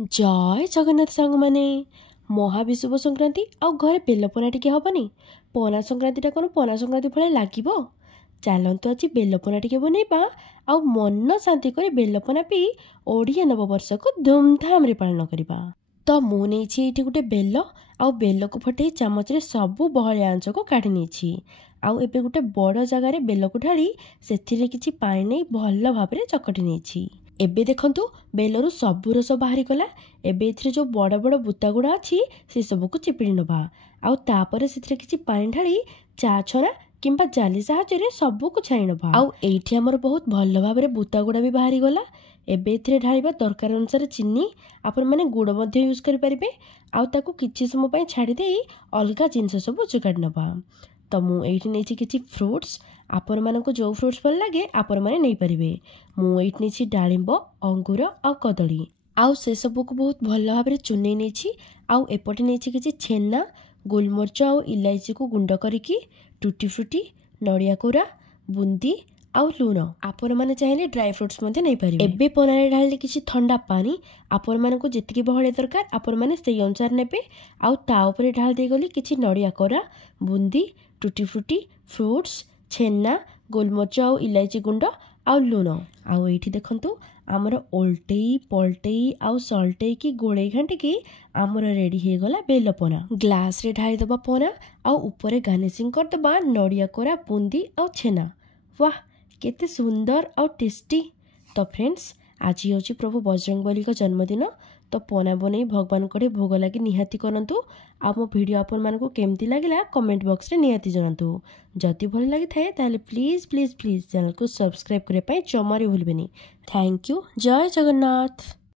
जय जगन्नाथ सांग माने महाविशुभ संक्रांति आउ घरे बेलपना टिके हबनी। पना संक्रांति कौन पना संक्रांति भाई लगे चलतु आज बेलपना टिके बनइबा आउ मन शांति कर बेलपना पी ओडिया नववर्ष को धूमधाम रे पालन करबा। तो मु नहीं गोटे बेल आउ बेल को फटे चामच रे सबु बहलिया अंश को काढ़ी नहीं आउ एबे गोटे बड़ जगार बेल को ढाली से किछि पानी नहीं भल भाव चकटी नहीं। एबे देखंतु बेलरू सबु रस बाहरी गला। एबे एथिरे जो बड़ बड़ बुता गुड़ा अच्छी से सब को चिपिड़ी नवा आउ तापर से किछि पानी ढाली चा छरा किंबा जाली साहाय्य सबू को छाई नवा। आउ एठी हमर बहुत भल भाव बुता गुड़ा भी बाहरी गला। एबे एथिरे ढालिबा दरकार अनुसार चीनी आपण माने गुड़ मध्ये यूज करि परिबे आउ ताकू किछि समय पय छाडी देई अलगा जिंस सब जुगाड़ नवा। तो मु एठी नेछि किछि फ्रूट्स आपण मानक जो फ्रूट्स भल लगे आपण माने नहीं पारिबे। मु एठी नेछि डाळिंब अंगूर आउ कदली आउ से सब को बहुत भल भाव चुनै नेछि। आउ एपटे नेछि किछि छेना गोलमरिच आउ इलायची को गुंड करिकी टूटी फ्रूटी नड़िया कोरा बुंदी आउ लूण आपण माने चाहिले ड्राई फ्रूट्स मध्ये नहीं पारिबे। एबे पनारे ढालले किछि ठंडा पानी आपण मानक जेतिकी बहळे दरकार आपण माने सेई अनुसार नेबे आउ ता ऊपर ढाल दे गली किछि नड़िया कोरा बुंदी टूटी फ्रूटी फ्रूट्स छेना गोलमरिच आउ इलायची गुंड आउ लूण आउ एठी देखंतु आमर ओल्टेई पलटेई आउ सल्टेई की गोळेई घांटिकी आमर रेडी हे गला बेलपना। ग्लास रे ढाली दबा पना आउ ऊपर गार्निशिंग कर दबा नड़िया कोरा बुंदी आउ छेना। वाह केते सुंदर आउ टेस्टी। तो फ्रेंड्स आज होची प्रभु बजरंगबली का जन्मदिन। तो पना बनै भगवान को भोग लगे निहाती करंतु। आ मो वीडियो आपण मानको केमती लागिला कमेंट बॉक्स रे निहाती जणातु। जदि भल लागि थाए ताले प्लीज प्लीज प्लीज चैनल को सब्सक्राइब करे पय जमारे भूलबेनी। Thank you. जय जगन्नाथ।